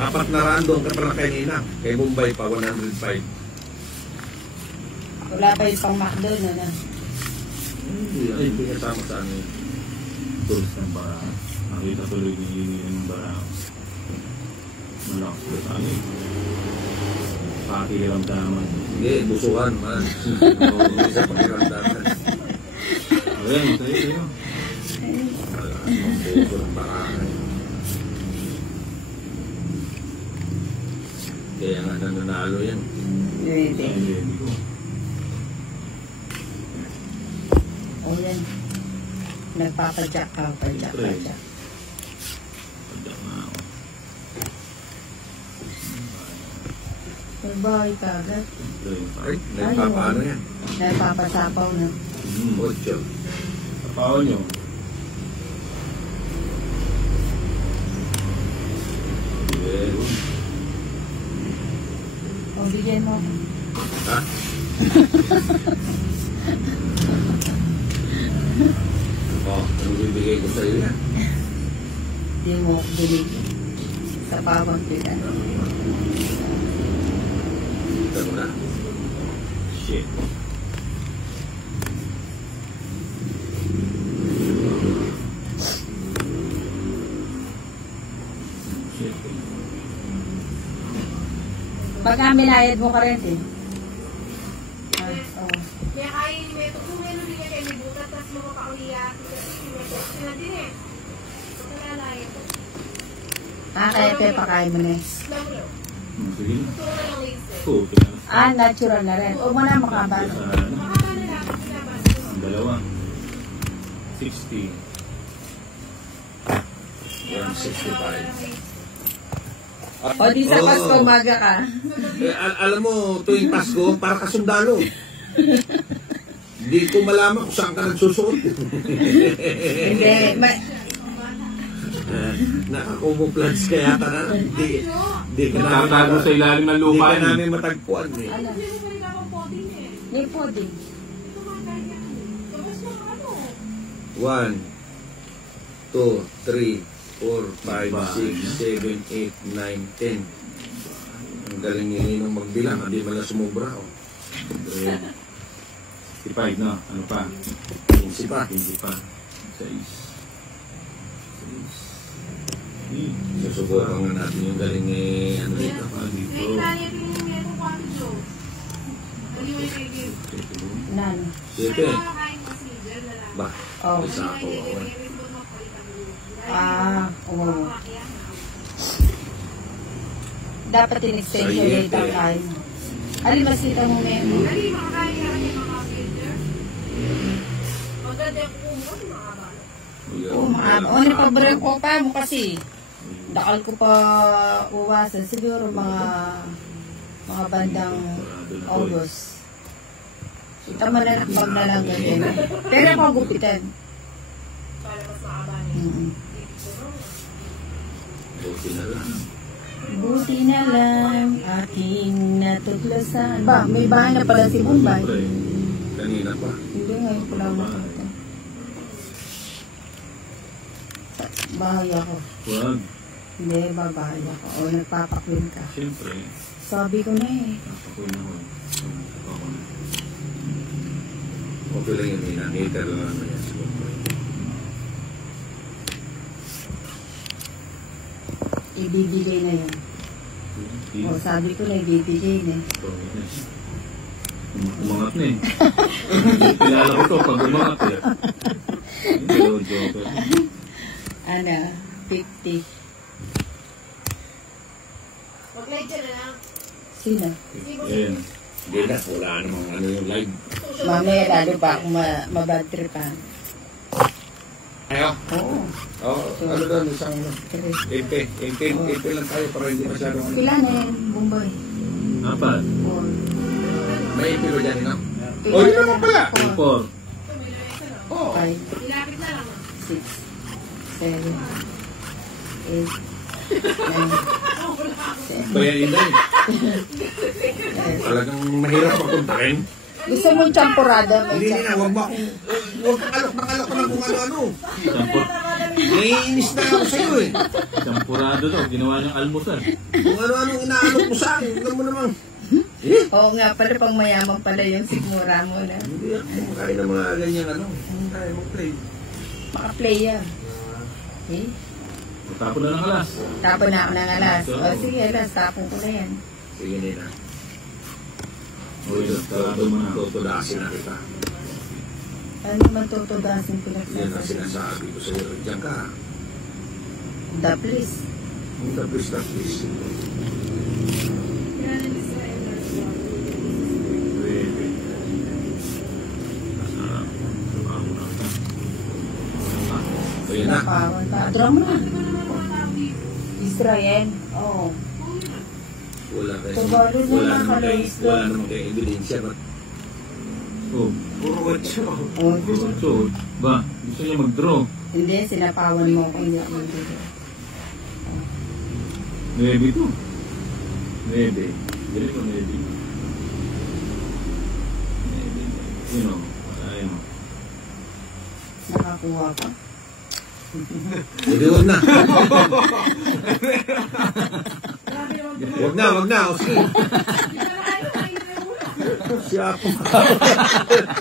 400 doon ka pala kanina. Kay Mumbai pa, 105. Wala pa yung pang McDo, no? Hindi kasama sa ano. Tulis ng bara. Nakita tuloy ng bara. Malakas ko sa ano. Pakiramdaman. Hindi, busuhan man. Hindi sa pakiramdaman. Ayan, sa'yo. Malakas ng buso ng barahan. Kaya nga nananalo yan. Hindi. O yan. Nagpapadyak ka. Padyak. Padyak na ako. Nagbahay ka agad. Ay, nagpapaano yan? Nagpapasapaw na. 8. Tapawan nyo. O, bigyan mo. Ha? Ano bibigay ko sa'yo yan? Hindi mo binigyan. Sa pawang pila. Ito mo na. Shit. Pagka minayad mo ka rin eh. Kaya kaya ni Meto, kung meron din niya kayo may butat, tapos mga pauliya, sila din eh. So, kalalaya ko. Kaya te, pakain mo na eh. Sige na. Gusto ko na lang laser. Oo, Natural na rin. Huwag mo na makabalo. Makaka na lang, sinabas. ang dalawa. 60. 165. O, di sa Pasko, umaga ka. Alam mo, tuwing Pasko, para kasundalo. Hindi ko malaman kung saan ka nagsusuot. Hindi. Nakakumuplands kaya ka na. Hindi ka Nakatago sa ilalim ng lupa. Hindi ka namin matagpuan eh. Ano? Hindi po din. 1, 2, 3, 4, 5, 6, 7, 8, 9, 10. Ang galing nila ng magbilang, hindi man na sumubra. 65 na. Ano pa? 15 pa. 15 pa. 6. Susubukan nga natin yung galing ni ano dito. Dito. None. 7. Ba? Oh. Isa ako. Oo. Dapat in-extension rate ang kain. Alin ba sita mo may mo? O, napabrek ko pa mo kasi. Dakal ko pa uwasan. Siguro mga bandang August. Tama na nakbag na lang ganyan. Pero ako gupitan. Buti na lang aking natuklasan. Ba, may bahay na pala si Bombay. Kanina pa. Hindi, ngayon ko lang makita. Bahay ako. Wag. Hindi, babahay ako. O, nagpapakwin ka. Siyempre. Sabi ko na eh. Napakuin ako. Okay lang yun. Hinaniter lang naman yan. Ibibigay na yan. O, sabi ko na ibibigay na eh. Umangat na eh. Kilala ko to pag umangat eh. Hello, Joker. Ano, 50. Mag-ledger na lang. Sino? Ayan. Hindi na. Wala namang ano yung live. Mamaya lalo pa akong mabad tripan. Ayo. Oo. Oo. Ano doon? Isang Epe lang tayo para hindi masyadong... Sila na yan, Bombay. Apat. Four. May Epe ba dyan, no? O, yun naman pala. 4. Oo. 5, Ilapit na lang. 6, 7, 8, 9, 10. Bayan inday. Talagang mahirap makuntakin. Gusto mo yung champurada? Hindi na, huwag kang alok ng kung ano-ano. Naiinis na ako sa'yo eh. Champurado daw, ginawa niyang almusal. Kung ano-anong inaalok mo sa akin, alam mo naman. Oo nga pala, pang mayaman pala yung sigmura mo na. Hindi ako kumakain ng mga ganyan ano. Kaya mag-play. Maka-play yan. Eh? Tapon na ng alas. Tapon na ako ng alas. O sige, alas, tapon ko na yan. Sige nila. Uy, sarado mo na. Tutudasin na kita. Ano naman tutudasin Yan ang pinagsasabi? sinasabi ko sa'yo. Diyan ka. The please. Tapos. Yan ang Israel. Pwede. Masarap. Tapon na ka. Ayan na. Napawan pa. Draw mo na. Ano naman mga tao dito? Israel. Oo. Wala kayo. Tagalog na Wala naman kayo. nakalays Wala doon. naman kayo ebidensya. Ba't Oh, Oo. so, ba, gusto niya mag-draw. Hindi, sinapawan mo kung hindi ako mag-draw. 9 to. 9. Galing ko 9. Yun o. Ayun o. Nakakuha ka. Hindi, wag na. Grabe naman. Wag na. O sige. Hindi na kayo, kayo na muna. Siya ako.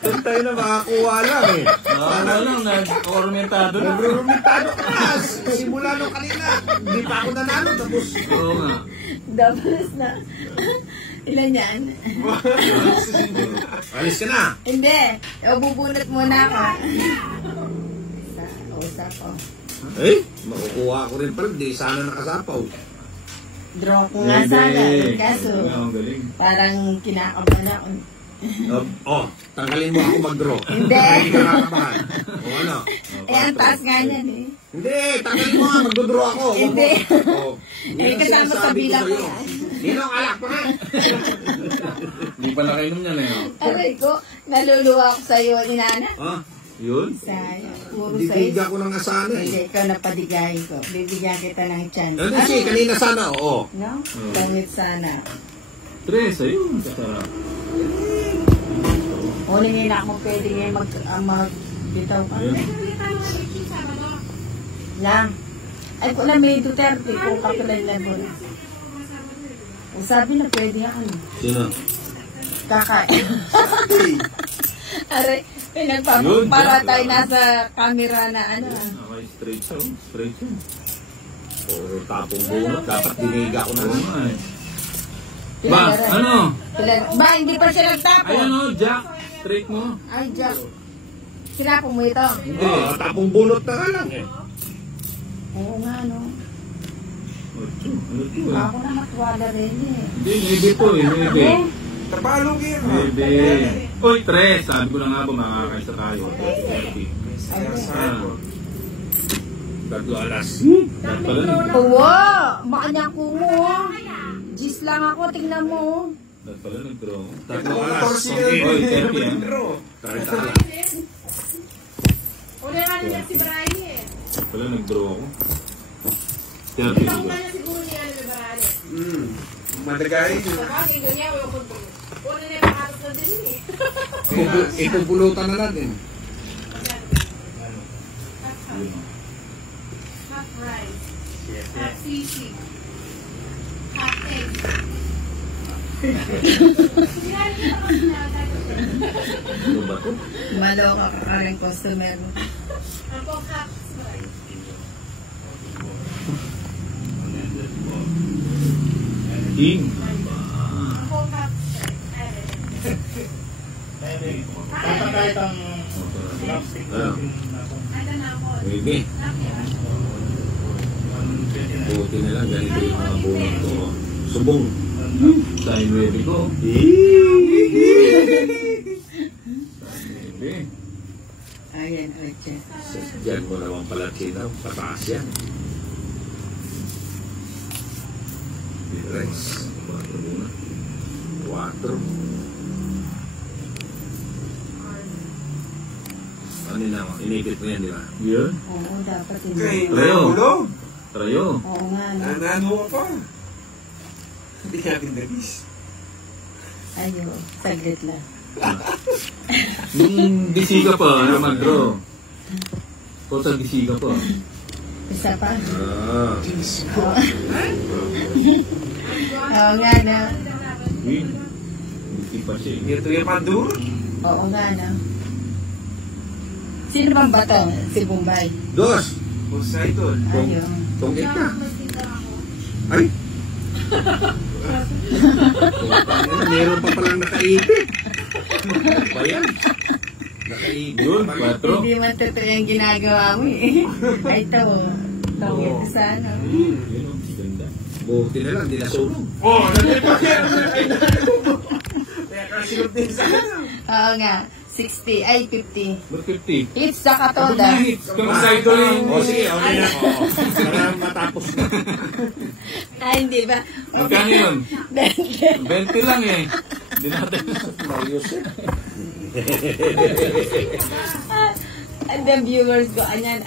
Doon tayo na makakuha lang eh. Ano lang, nag-ormentado na. Nagrurumitado ka na. Simula nung kanina. Hindi pa ako nanalo. Tapos. Oo nga. Doubles na. Ilan yan? Alis ka na. Hindi. Bubunot muna ako. Usap ko. Eh, makukuha ko rin pala. Di sana nakasapaw. Draw ko nga sana. Kaso, Ang galing. parang kinakabahan ako. Tanggalin mo ako mag-draw. Hindi. Hindi ka nakakabahan. O ano? Eh, ang taas nga yan eh. Hindi, tanggalin mo nga. Mag-draw ako. Hindi. Yan ang kasama sa sinasabi ko bilang sa'yo. ko yan. Yun ang alak pa nga. Hindi pala kainom niya na yun. Aray ko, naluluwa ako sa'yo, inana. Ha? Yun? Sayang. Puro Didiga sa'yo. ko ng asana Hindi, eh. ikaw napadigayin ko. Bibigyan kita ng chance. Ano siya, kanina sana, oo. No? Pangit sana. 3, ayun. Kasarap. Una nila ako pwede ngayon mag-bitaw ka. Ayun. Hindi tayo mag-issue Sabado. Lang. Ay, kung na may Duterte, kung kapilay na mo. O sabi na pwede yan. Sino? Kakain. Aray, Yun, para dyan. tayo nasa camera na ano. Okay, straight siya. Straight siya. Puro tapong bunot. Dapat diniga ko na Oo lang. nga eh. Ba, ano? Ba, hindi pa siya nagtapon. Ayan o, Jack. Straight mo. Ay, Jack. Sinapon mo ito. Hindi. Tapong bunot na nga lang eh. Oo nga, no. Ano to eh? Ako na matwala rin eh. Hindi, maybe to eh. Maybe. Eh, Tabalog yan. Maybe. Uy, 3. Sabi ko na nga ba makakaisa tayo. 30. Ah. 3 alas. Dapat pala nag- wow! Makanyako mo. Gis lang ako, tingnan mo. dapat pala nag-draw. 3 alas. Uy, 30 yan. 30 alas. Uli nga nila si Brian eh. Dapat pala nag-draw ako. 30 Ikaw diba? na niya siguro niya ni Brian. Madagay. Sa bagay, ganyan, wala ko po. Uli na yung pangatos na din eh. Ipupulutan na natin. Half rice. Half sisig. Half egg. Sinari kita kasi nakatay ko siya. Ano ba to? Maloka ka ka rin customer. Ang pong half rice. King. Ang pong half rice. Ano? Ano na ako? Maybe. Buti na lang. Ganito yung mga bunot ko. Subong. Tayo 9 ko. Maybe. Ayan, Ocha. Diyan mo naman pala sinaw. Pataas yan. Tres. 4 muna. 4. Ano na? Inipit mo yan, di ba? Yun. Oo, dapat Kay hindi. Trayo. Namulo. Trayo. Oo nga, no. Nanano ka pa. Hindi natin nabis. Ayo, saglit lang. Nung bisiga pa, ano mag-draw. Total bisiga pa. Isa pa. Ah. Oo nga na. Hindi pa siya. Ito yung Maduro. Oo nga na. Sino bang bato? Si Bombay. Dos. Poseidon. Ayun. Kung Kaya ika. magtinda ako. Ay. Meron pa palang nakaipit. Ano ba yan? Nakaipit. Yun, pa pala. 4. Hindi man totoo yung ginagawa mo eh. Ay, ito. Ito sa ano. Yun, ganda. Buti na lang, di nasunog. Oh, nalipat yan. Kaya kasunod din sa ano. Oo nga. 60. Ay, 50. Ba't 50? Hits sa Ano katoda. na hits? Poseidon yung... O sige, okay na. Para matapos na. Ay, hindi ba? Magkano yun? 20 lang eh. Hindi natin. Marius eh. And the viewers ko, anyan.